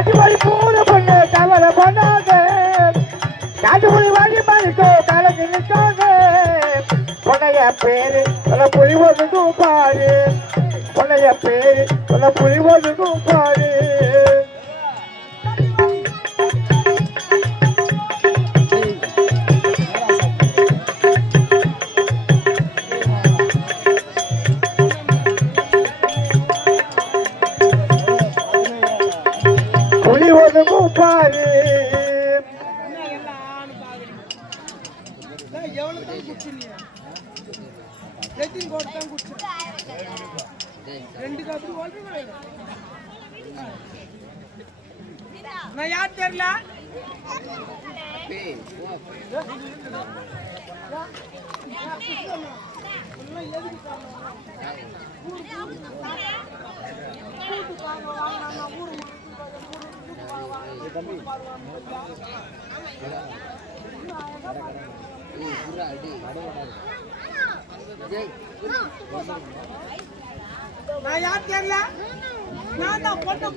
காட்டுமொழி பூர பொண்ணு தவற பண்ணாங்க காட்டுமொழி வாங்கி மறுக்க கலந்து நிற்காங்க பொண்ணைய பேரு சொல்ல புலி ஒதுக்கும் பாரு பொண்ணைய பேரு சொல்ல புலி ஒதுக்கும் பாரு பாரு நான் யார் தெரியல நான் யார் தெரியல நான் தான் பொண்ணு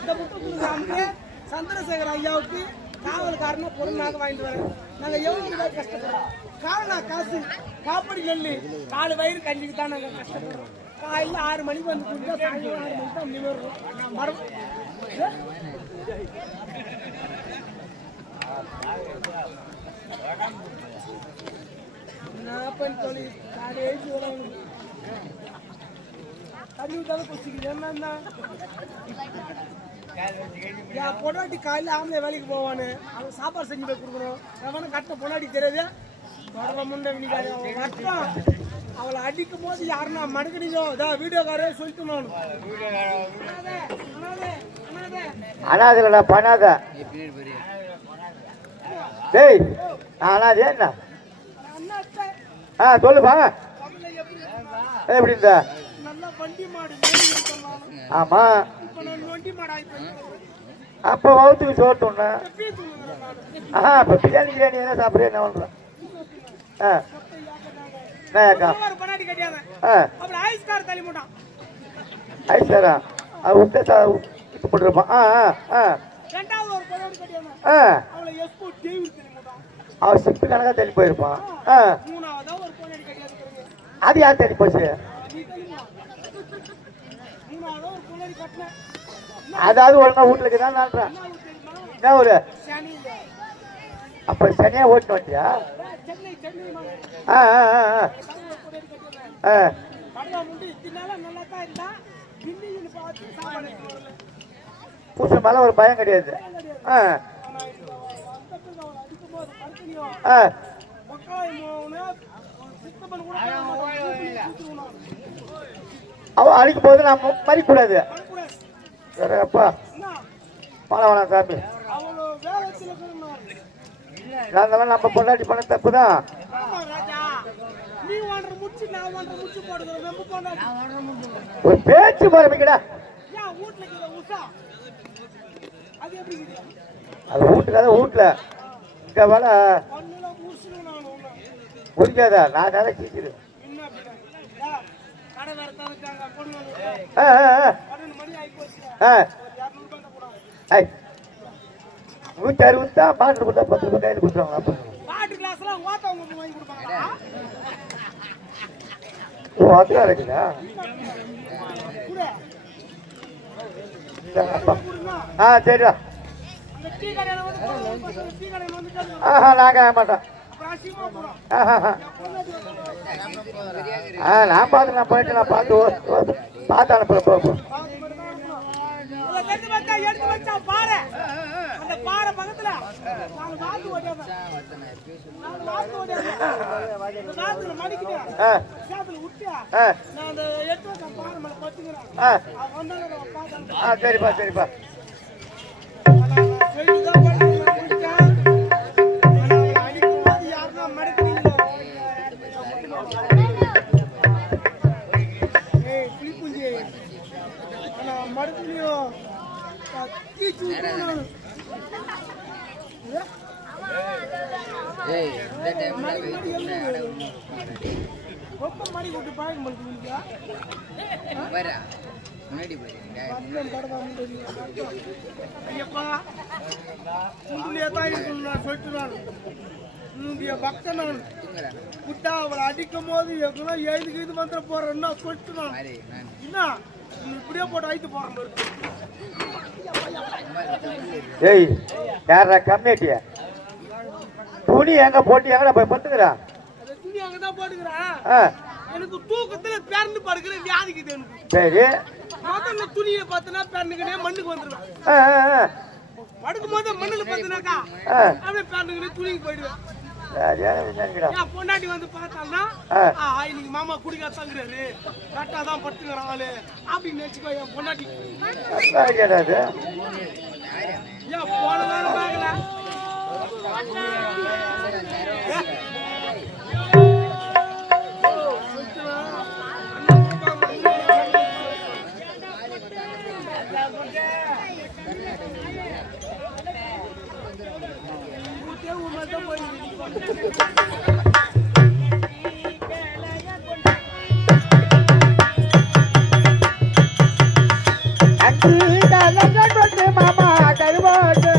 இந்த முட்டு சந்திரசேகர் ஐயாவுக்கு காவல்காரனா பொருளாக வாங்கிட்டு வரேன் நாங்க எவ்வளவு கஷ்டப்படுறோம் காரணம் காசு காப்படி நெல்லு 4 வயிறு கஞ்சிக்கு தான் நாங்க கஷ்டப்படுறோம் காலையில் 6 மணிக்கு வந்து குடிச்சா சாயங்காலம் 6 மணிக்கு தான் நிமிர்றோம் நான் பண்ணி சொல்லி காடு எழுதி வரவங்க தண்ணி விட்டாலும் குடிச்சிக்கிது என்ன என் பொண்டாட்டி காலையில் ஆம்பளை வேலைக்கு போவானு அவன் சாப்பாடு செஞ்சு போய் கொடுக்கணும் அவனும் கட்ட பொண்டாட்டி தெரியாது வர முண்டை கட்டம் அவளை அடிக்கும் போது யாருன்னா மடுக்கணிக்கோ இதான் வீடியோக்காரே சொல்லிட்டு அனாதடா பண்ணாத டேய் அனாதே என்ன சொல்லுப்பா எப்படி இந்த ஆமா அப்ப வகுத்துக்கு சோட்டுண்ணா இப்ப பிரியாணி என்ன சாப்பிடுறேன் என்ன பண்றேன் ஐஸ்காரா விட்டு போட்டுருப்பான் அவன் ஷிஃப்ட் கணக்கா தெளி போயிருப்பான் அது யார் தெளி போச்சு அதாவது ஒழுங்கா வீட்டுல இருக்குதான் நான்றேன் என்ன ஒரு அப்ப சனியா ஓட்டு வண்டியா புருஷன் மேல ஒரு பயம் கிடையாது அவ அழிக்கும் போது நான் மறிக்கூடாது அப்பா பணம் சாமி நம்ம பொண்டாட்டி பண்ண தப்புதான் ஒரு பேச்சு போறமிக்கடா அது வீட்டுக்காத வீட்டுல இங்க வேலை முடிக்காதா நான் தானே கீச்சிடு நூற்றி 60 தான் பாட்டு கொடுத்தா 10 ரூபாய் கையில் கொடுத்துருவாங்க ஓ அதுதான் இருக்குதா சரிடா நாங்க மாட்டேன் நான் பார்த்து நான் போயிட்டு நான் பார்த்து அனுப்புறேன் சரிப்பா சரிப்பா ஐயப்பா உன்னுடைய தான் இருக்கணும் நான் சொல்லிட்டு நான் உன்னுடைய பக்தன் நான் குட்டா அவளை அடிக்கும் போது எங்கன்னா எழுதுக்கு இது வந்துட போறேன்னா சொல்லிட்டு நான் என்ன நீ இப்படியே போட்டு ஐத்து போற மாதிரி ஏய் யாரா கம்மிட்டியா துணி எங்க போட்டு எங்கடா போய் பத்துக்கிறா அந்த துணி அங்கதான் போட்டுக்கிறேன் எனக்கு தூக்கத்துல பேரண்டு படுக்கிற வியாதிக்குது எனக்கு சரி முதல்ல துணியை பார்த்தனா பேரண்டுக்கிட்டே மண்ணுக்கு வந்துருவேன் படுக்கும் போது மண்ணுல பார்த்தனாக்கா அப்படியே பேரண்டுக்கிட்டே துணிக்கு போயிடுவேன் என் பொண்டாட்டி வந்து பார்த்தாங்கன்னா இன்னைக்கு மாமா குடிக்காத்தாங்கிறாரு கரெக்டா தான் படுத்துக்கிறான் ஆளு அப்படின்னு நினைச்சுக்கோ என் பொண்டாட்டி ஏன் போன வேலை பார்க்கல மாமா கருவாடு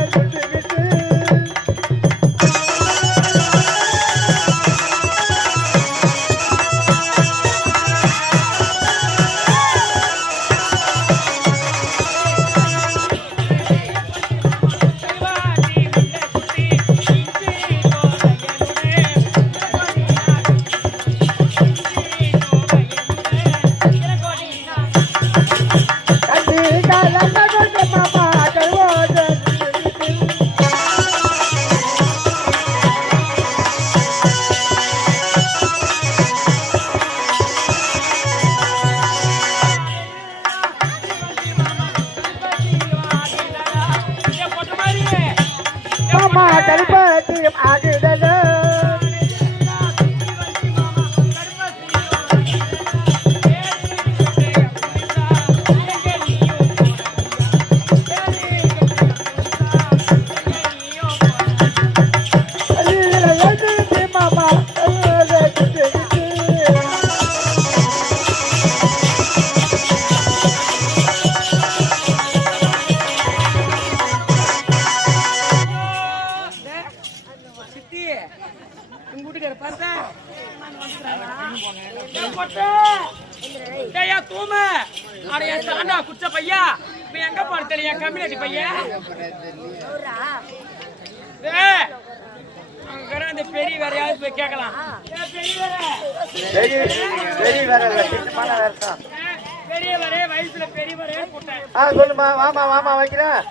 குச்ச பையா எங்க படுத்தலையா கம்யூனிட்டி பையன் அந்த பெரிய வேற யாவது போய் கேட்கலாம் பெரிய வரே வயசுல பெரிய வரே சொல்லுமா வாமா வாமா வைக்கிறேன்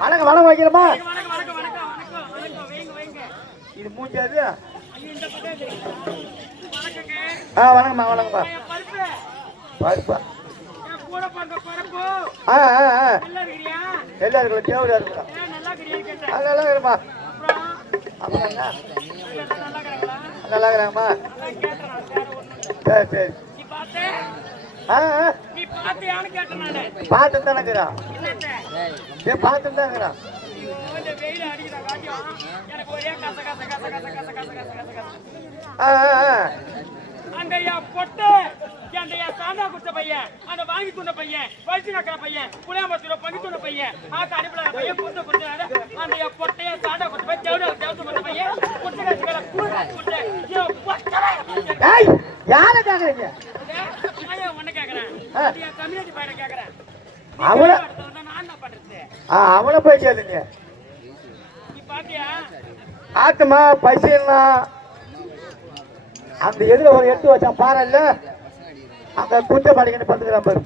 வணக்கம் வணக்கம் வைக்கிறமா இது மூஞ்சாது வணக்கம்மா வணக்கம்மா பருப்பா எல்லாருக்கும் தேவையா இருக்கலாம் நல்லா இருக்குமா நல்லா இருக்கிறாங்கம்மா சரி சரி பார்த்து தானே இருக்கிறான் பார்த்து தான் இருக்கிறான் அந்த பொட்டு அந்த சாந்தா குத்த பையன் அந்த வாங்கி துண்ட பையன் வயசு நக்கிற பையன் புளியாம்பத்தூர பண்ணி துண்ட பையன் ஆக்க அனுப்பல பையன் குத்த குத்தாரு அந்த பொட்டைய சாண்டா குத்த பையன் தேவத்து குத்த பையன் யார கேக்குறீங்க ஒண்ணு கேக்குறேன் கம்யூனிட்டி பையனை கேக்குறேன் நான் என்ன பண்றது அவனை போய் கேளுங்க நீ பாத்தியா ஆத்துமா பைசா அந்த எதுல ஒரு எடுத்து வச்சான் பாருல்ல அங்க குஞ்ச படிக்கணும் பத்துக்கிறான் பாரு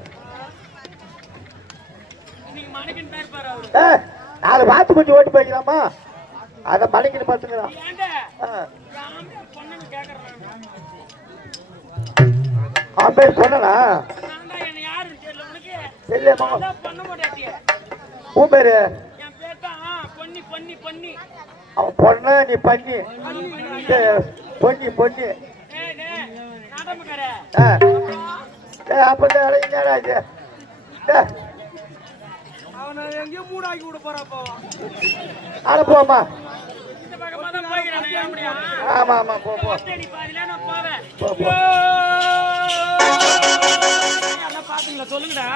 நாலு வாத்து குஞ்சு ஓட்டு போய்க்கலாமா அத மணிக்கிட்டு பத்துக்கிறான் அவன் பேர் சொன்னா உன் பேரு அவன் பொண்ணு நீ பண்ணி பொண்ணி பொண்ணி அப்பதான் அழைஞ்சாடாச்சு அவனை எங்கேயோ மூடாக்கி விட போறாப்போ அனுப்புவோமா இந்த பக்கமா தான் போய்க்கிறேன் ஆமா ஆமா போ போவேன் பாத்தீங்களா சொல்லுங்கடா.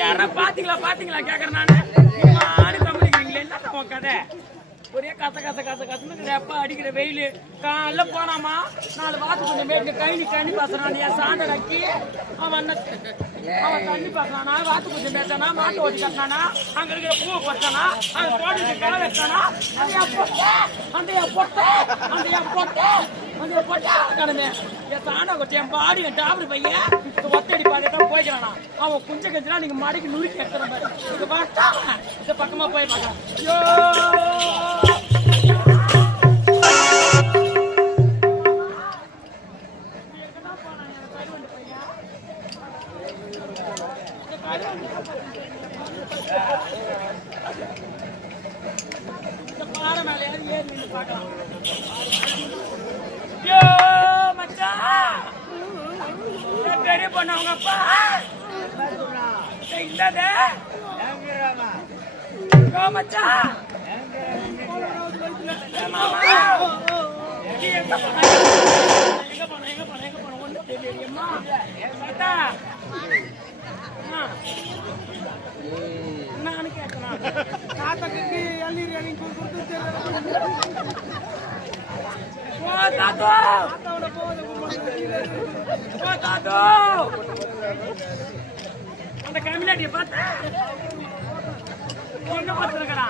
யாரா பாத்தீங்களா கேக்குறேன் நானு கம்பெனிக்கிறீங்களே என்ன உன் கதை ஒரே கசன்னு எப்ப அடிக்கிற வெயிலு காலைல போனாமா 4 வாத்து கொஞ்சம் மேய்க்க கண்ணி பாசுறான் என் சாண்டை நக்கி அவன் தண்ணி பாக்குறானா வாத்து கொஞ்சம் மேய்ச்சானா மாட்டு ஓட்டி கட்டினானா அங்க இருக்கிற பூவை பறிச்சானா அங்க தோட்டத்துக்கு களை வச்சானா அந்த பொட்டை கடமை என் சாண்டை கொட்டி என் பாடி என் டாபர் பையன் ஒத்தடி பாடிதான் போய்க்கிறானா அவன் குஞ்ச கஞ்சினா நீங்க மடிக்கு நுறுக்கி எடுத்துற மாதிரி இது பார்த்தா இந்த பக்கமா போய் பார்க்கலாம் ஐயோ பாறை மேல ஏறி நின்று பார்க்கலாம் பெரிய பொண்ணு அவங்க அப்பா இல்லதே மச்சான் எங்க போன ஒண்ணு தெரியலையம்மா நானு கேட்கணும் தாத்தாக்கு எள்ளீர் எள்ளி கொடுத்து அந்த கம்யூனிட்டிய பார்த்தா எங்க பார்த்துருக்கா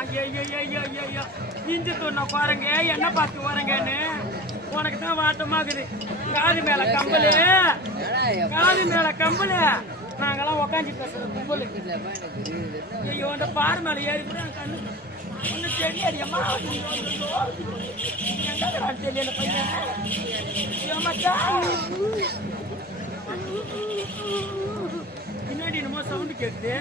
ஐயோ இஞ்சி துண்ண குரங்க என்ன பார்த்து வரங்கன்னு உனக்கு தான் வாட்டமாக்குது காது மேல கம்பளு நாங்கெல்லாம் உக்காந்து பேசுறது கும்பலு ஐயோ அந்த பாறை மேல ஏறி கூட கண்ணு ஒண்ணு தெரியாடியம்மா தெரியல பையன் பின்னாடி என்னமோ சவுண்ட் கேக்குது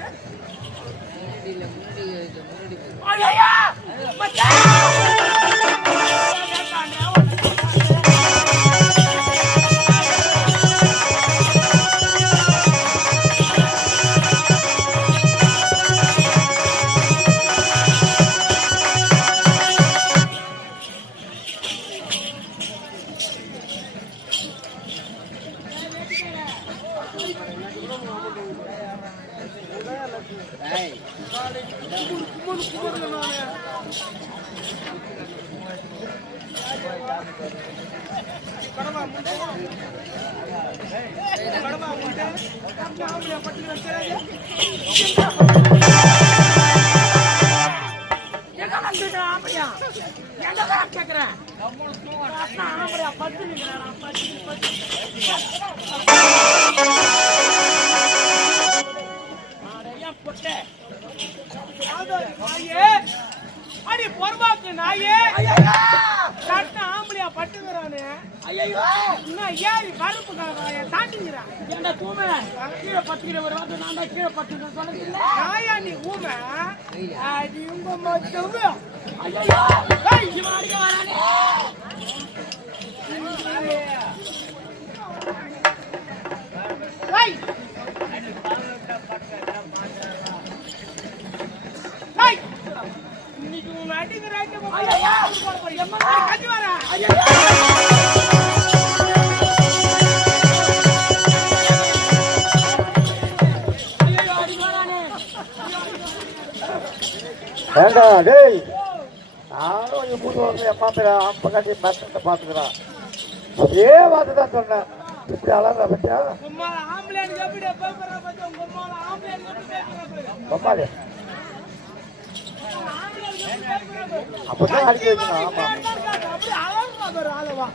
கேக்குறேன் அடி பொறுமாக்கு நாயே கட்ட ஆம்பளையா பட்டுக்கிறானு ஐயோ இன்னும் ஏறி கருப்பு தாண்டிங்கிறான் என்ன தூமை கீழே பத்துக்கிற ஒரு வார்த்தை நான் தான் கீழே பத்து சொன்னது நாயா நீ ஊமை அது உங்க மட்டும் ஐயோ இவன் அடிக்க வரானே இன்னைக்கு உங்க அடிக்கிறாங்க கட்டி வரேன் ஏண்டா டேய் நானும் இங்க புது வந்து பார்த்துக்கிறேன் அப்ப கட்டி பசங்க பார்த்துக்கிறான் அதே வார்த்தை தான் சொன்னேன் இப்படி அழகா பத்தியா பொம்மாலே அப்பதான் அடிக்க வைக்கணும் ஆமா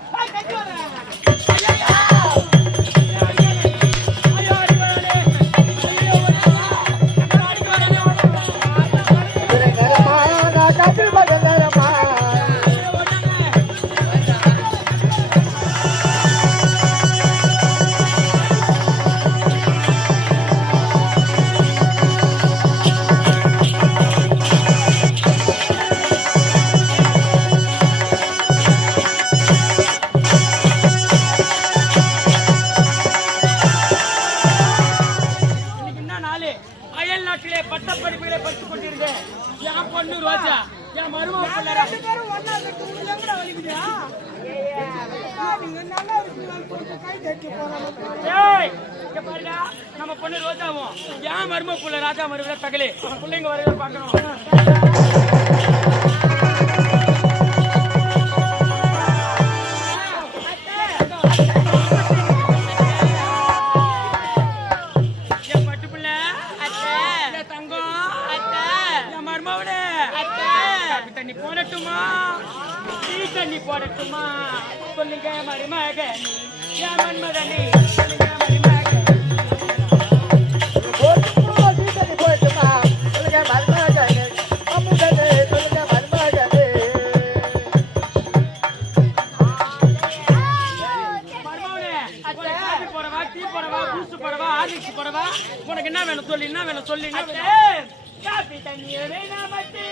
நீங்க நல்லா இருக்கீங்களான்னு கொஞ்சம் கை தட்டி போறாங்க. ஏய் இங்க பாருடா நம்ம பொண்ணு ரோஜாவும் ஏன் மரும புள்ள ராஜா மருமல தகலே பிள்ளைங்க வரத பார்க்கணும். என் பட்டு பிள்ளை என் தங்கம் என் மருமவனே காப்பி தண்ணி போடட்டுமா டீ தண்ணி போடட்டுமா சொல்லுங்க மருமகனே என் மன்மதனே சொல்லுங்க மருமகனே. போயிட்டுமா சொல்லுங்க மருமகனே அமுதனே சொல்லுங்க மருமகனே. மருமவனே உனக்கு காபி போடவா டீ போடவா பூஸ்ட் போடவா ஹார்லிக்ஸ் போடவா உனக்கு என்ன வேணும் சொல்லு என்ன வேணும் சொல்லு என்ன வேணும்? காபி தண்ணி வேணாம் மச்சி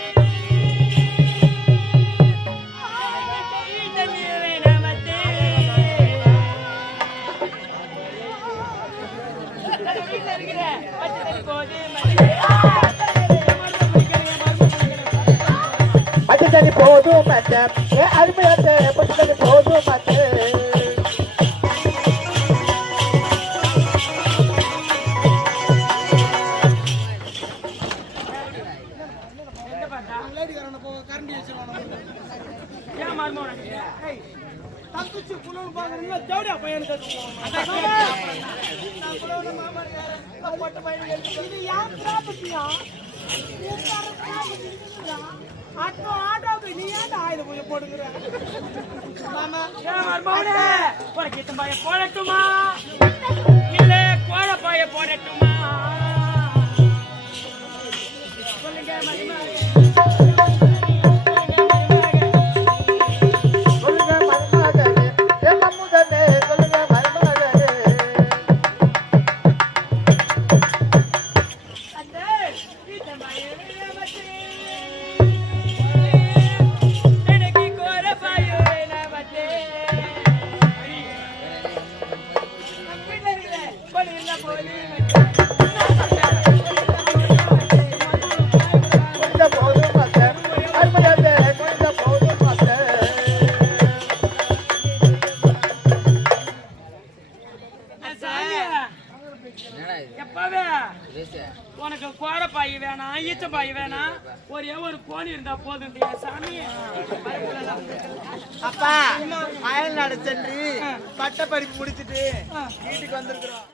டீ தண்ணி வேணாம் மச்சி வீட்டுல இருக்கிற பச்சை தண்ணி போது பச்சை தண்ணி போதும் மச்சம் அருமையாத்த பச்சை தண்ணி போதும் மச்சம். லேடிக்காரனை போ கரண்டி வச்சிருவாங்க. ஏன் மருமவனே ஏய், தங்குச்சி புலவு பாக்குறீங்களா? ஜவுடியா பையனுக்கு இது யார் ப்ராப்பர்ட்டியா? ஆட்டோ ஆட்டோக்கு நீ ஏன்டா ஆயுத பூஜை போடுங்கிற? மாமா ஏன் மருமவனே உனக்கு இத்தனை பாய போடட்டுமா இல்ல கோழ பாய போடட்டுமா சொல்லுங்க மருமவனே. சொல்லுங்க மருமகனே என் அமுதனே சொல்லுங்க மருமகனே. அண்ணே இத்தனை பாய வேணாமச்சி எனக்கு கோழ பாய வேணாமச்சி வீட்டுல இருக்கிற போலி இல்ல போலி கொஞ்சம் போதும் மச்சம் அருமையாத்த கொஞ்சம் போதும் மச்சம். எப்பவே உனக்கு கோர பாய் வேணாம் ஈச்ச பாய் வேணாம் ஒரே ஒரு கோணி இருந்தா போதும் சாமி. அப்பா அயல் நாடு சென்று பட்ட படிப்பு முடிச்சிட்டு வீட்டுக்கு வந்திருக்கிறோம்.